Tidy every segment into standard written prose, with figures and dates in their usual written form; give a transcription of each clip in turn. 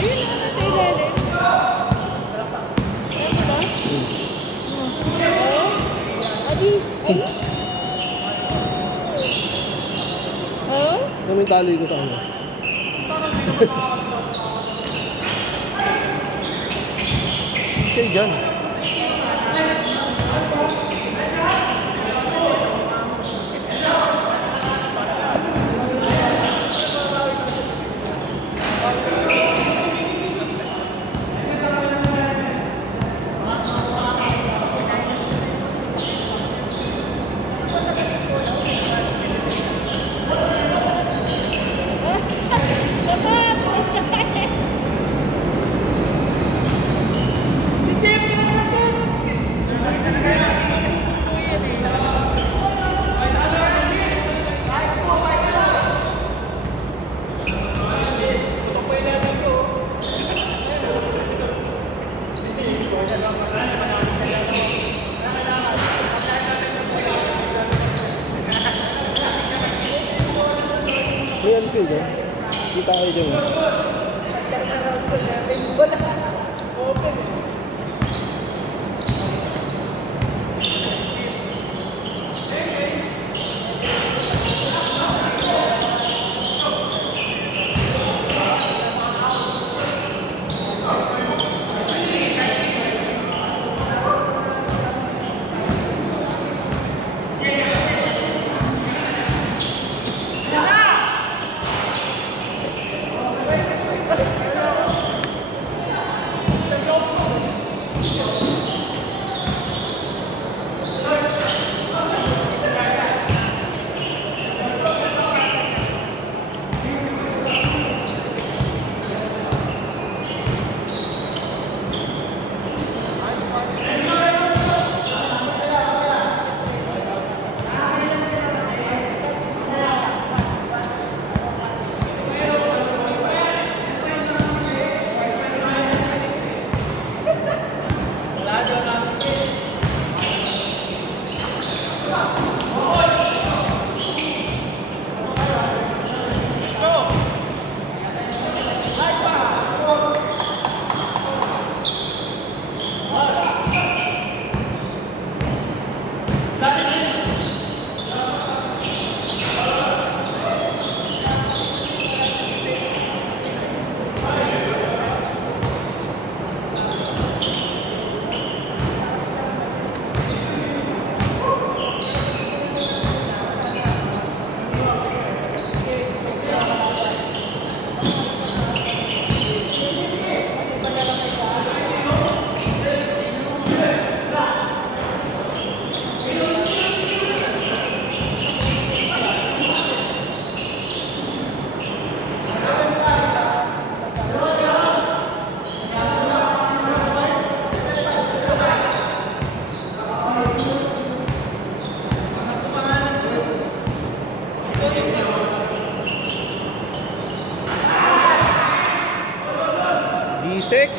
Ayun na sa ilalim. Adi, ayun. Oh? Ano may tali ko sa kanya? Stay dyan. May alis kayo dyan? Kita kayo dyan. Bisek.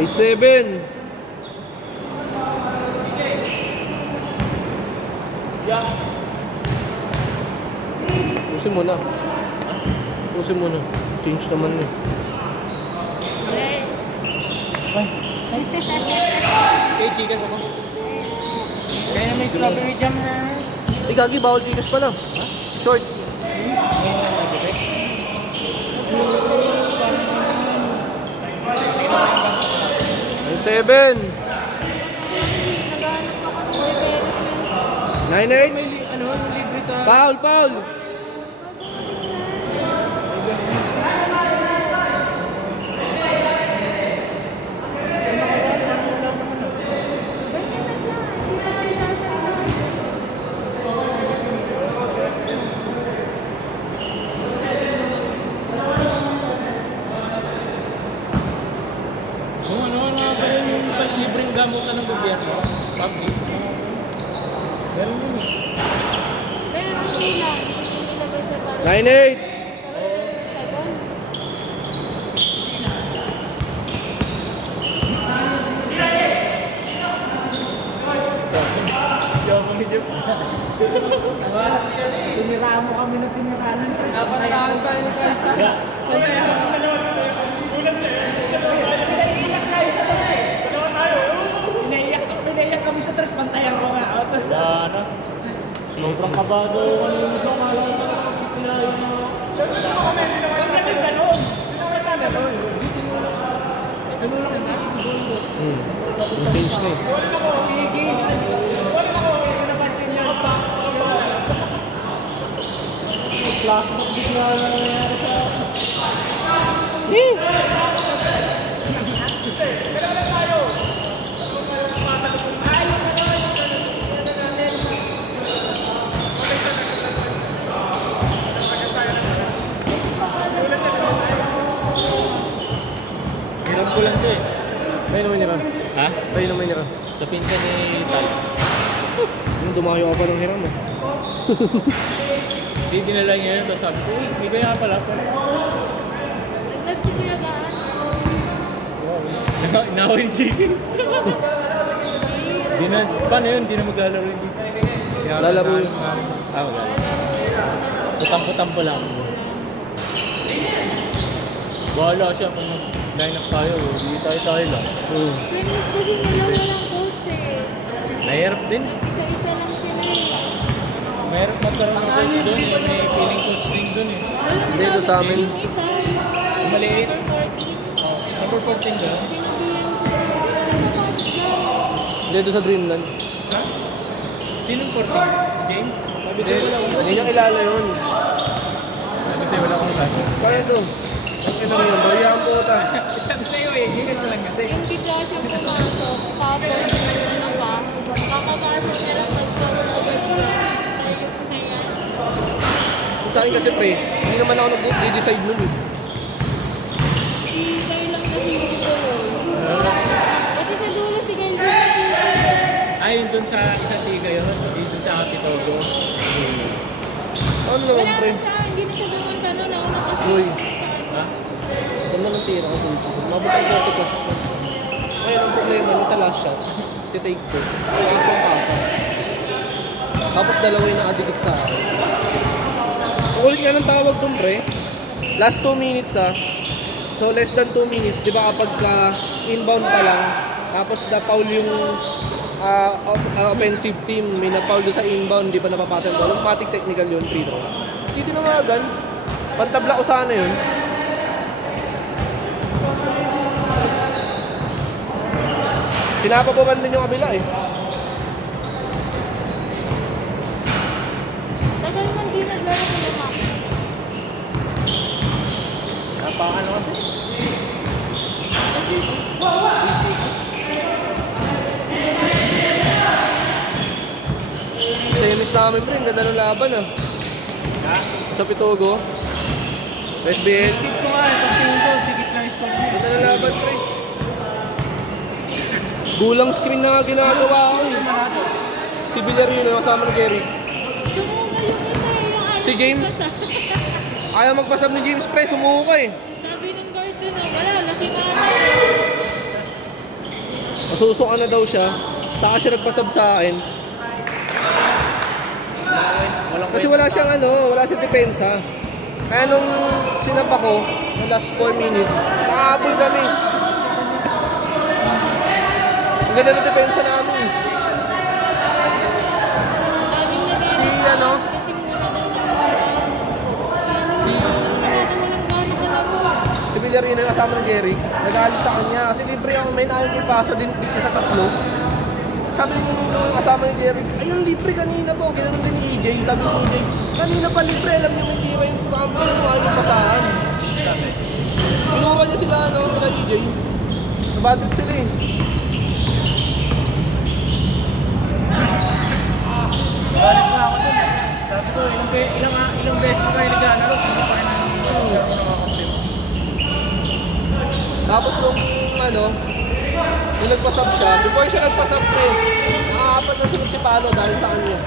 Eight 7. Pusin mo na. Pusin mo na. Change naman eh. Ay, chikas ako. Kaya may strawberry jam na. Eh, gagi, bawal chikas pala. Short. 7 9-8. Ano, libre sa... Foul, foul. gamutan ng gobyerno. Public. Meron yun eh. Meron sila. 9-8. Tiniraan mo kami na tiniraan. Napanagahan tayo ni Kaisa. Pinaiyak kami sa tres, pantayan ko nga. Wala na. Sobrang kabado. Change na eh. Hirap ko lang to eh. Tayo naman niya. Ha? Tayo naman niya. Sa pinsan ni Tal. Yung dumayo ka pa ng hiram eh. Hindi dinala niya yun. Tapos sabi ko, uy, may kaya pala. Nagdag si Kuya Gaan. Inaway ni Chicken. Paano yun? Hindi na maglalaro yun dito. Lalaro yun. Ah, wala. Tutampo-tampo lang. Bahala siya kung mag-line up tayo. Hindi tayo lang. Fitness kasi nalawa ng coach eh. Nahirap din. Isa-isa lang sila eh. Mahirap magkaroon ng coach doon eh. May feeling coach din doon eh. Hindi, ito sa amin. Maliit. Number 14. Number 14 doon. Hindi, ito sa Dreamland. Ha? Sinong 14? Si James? Sabi sa'yo wala akong Hindi niya kilala yun. Sabi sa'yo wala akong sabi. Kaya ito. Ang ina mo yun, bariyan po ito. Sabi sa'yo eh, hindi ka lang kasi. Yung bigla siya pumasok, tapos ano pa, kakapasok niya lang nagpapagod ko. Sa akin kasi pre, hindi naman ako nag-decide nun eh. Si Kyle lang kasi yung tuloy. Pati sa dulo si Kyle kasi Ay, dun sa isang tiga yun. Dito sa Kapitogo. Ano naman wala pre? na siya, hindi na siya dumunta na nauna kasi. Uy, Ha? ganda ng tira ko dito. Mabot ang 40 plus. Ngayon ang problema niya sa last shot, titake ko. Taas ng pasa. Tapos dalawa yung nakadikit sa akin. Ang ulit nga ng tawag dun pre. Last 2 minutes ah. So less than 2 minutes, di ba kapag inbound pa lang, tapos na-foul yung offensive team, may na-foul doon sa inbound, di pa napapatay mo. Automatic technical yun, free throw. Hindi tinawagan. Pantabla ko sana yun. Pinapapaban din yung kabila eh. Tagal man di naglaro ko yung mama. Napaka ano kasi? Semis namin pre, ang ganda ng laban ah. Ha? Sa Pitogo. Red Bell. Tikit ko nga, pag-tingin ko, tikit lang yung score niya. Ganda ng laban pre. Gulang screen na nga ginagawa ko eh. Si Villarino kasama ni Gary. Sumuka yung isa eh, yung ano. Si James. Ayaw magpasab ni James pre, sumuka eh. Sabi ng guard dun ah, wala, nasiraan na. Masusuka na daw siya. Saka siya nagpasab sa akin. Kasi wala siyang wala siyang depensa. Kaya nung sinab ako, na last 4 minutes, nakahabol kami. Ang ganda ng depensa namin. Sabi niya Si ano? kasi mura daw ng Si Si Villarino yung kasama ni Jerry, nagalit sa kanya kasi libre ang main ayaw yung pasa din sa tatlo. Sabi nung kasama ni Jerry, ayun libre kanina po, ginanon din ni EJ. Sabi ni EJ, kanina pa libre, alam niyo may tira yung camping mo, ayaw yung pasahan. Binuha niya sila, sila EJ. Nabadot sila eh. Galit na ako dun. Sabi ko, ilang beses na kayo naglalaro. Hindi pa kayo nakakampil. Tapos nung Nung nagpasab siya, before siya nagpasab nakaapat na sunod si Palo dahil sa kanya.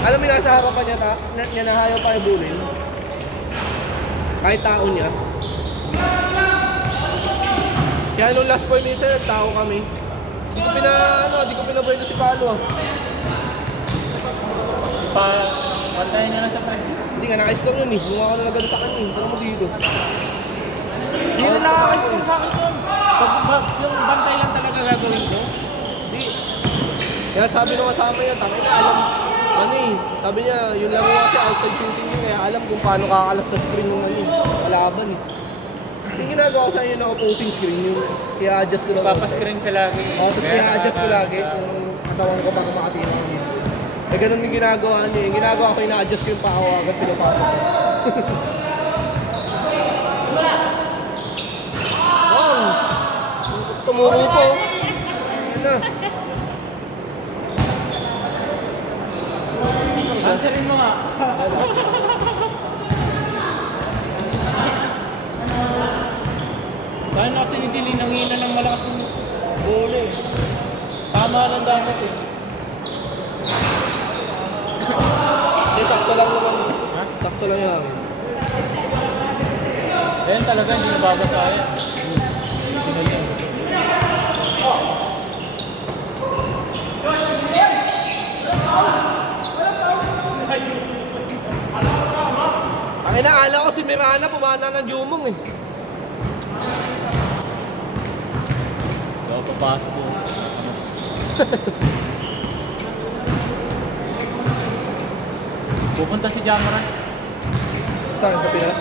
Alam mo, nasa harapan niya na hayaw pa ibulin. Kahit tao niya. Kaya nung last point niya siya, tao kami. Di ko pinabuelo si Palo. Pantayin niya lang sa press. Hindi nga, naka-score yun eh. Bunga ko na nagano sa kanya. Saan mo dito? Hindi na nakaka-score sa akin yun. Pag yung bantay lang talaga gagawin ko. Hindi. Kaya sabi nung kasama niya, tangin na alam. Sabi niya, yun lang kasi outside shooting yun. Kaya alam kung paano kakalas sa screen ng kalaban eh. Yung ginagawa ko sa inyo na opposing screen, yung i-adjust ko lang. Papascreen siya lagi. Tapos i-adjust ko lagi kung katawan ko baka makatira ng dito. Eh ganun yung ginagawa niya. Yung ginagawa ko, ina-adjust ko yung pako agad pinapasok ko. Wow! Tumuro po. Yan na. Answerin mo nga. Dahil na kasi ni Jilly nangina ng malakas ng bola eh. Tama lang dapat eh. Hindi, sakto lang naman. Ha? Sakto lang yung akin. Ayan talaga, hindi nababasa yan. Sinal yan. Ang inaala ko si Mirana, pumana ng Jumong eh. Daw papasok ko. Pupunta si Jamaran. Saan sa Pinas?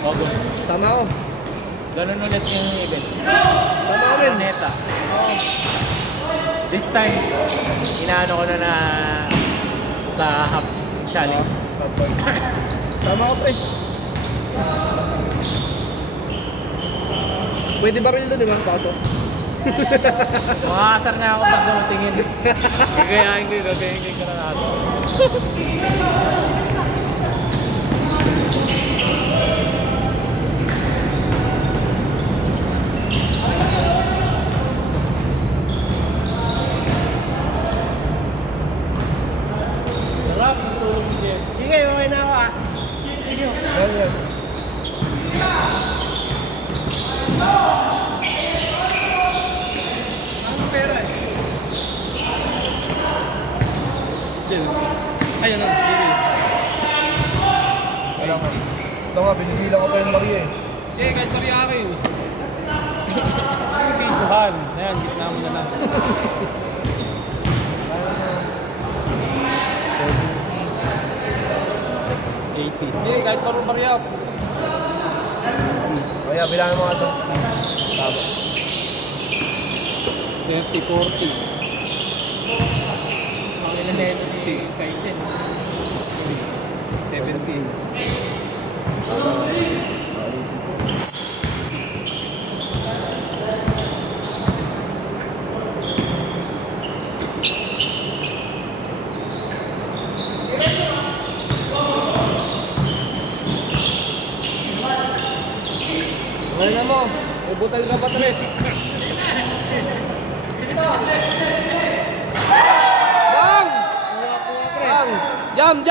August. Sama ako. Ganun ulit yung event. Sama kami. Planeta. This time, inaano ko na sa half challenge. Sama ako pre. Pwede baril doon, di ba? Pasok. Makakasar na ako pag dumatingin. Gagayahin ko na natin. Sarap, tulog mo din. Sige, okay na ako ah. Sige. Yan. Ang pera eh. Ayun na, sige. Wala nga. Ito nga, binibilang ko pa yung Maria eh. Eh, kahit Maria akin. Videohan. Ayan, gitna mo na lang. 80. Hindi, kahit parang Maria. Kaya, bilangin mo nga ito. Tama. 30, 40. Ang ilan na ito dito, Kaisen. 17. Ano na mo? Ubutan ka pa, Tres. Bang! Bang! Jam!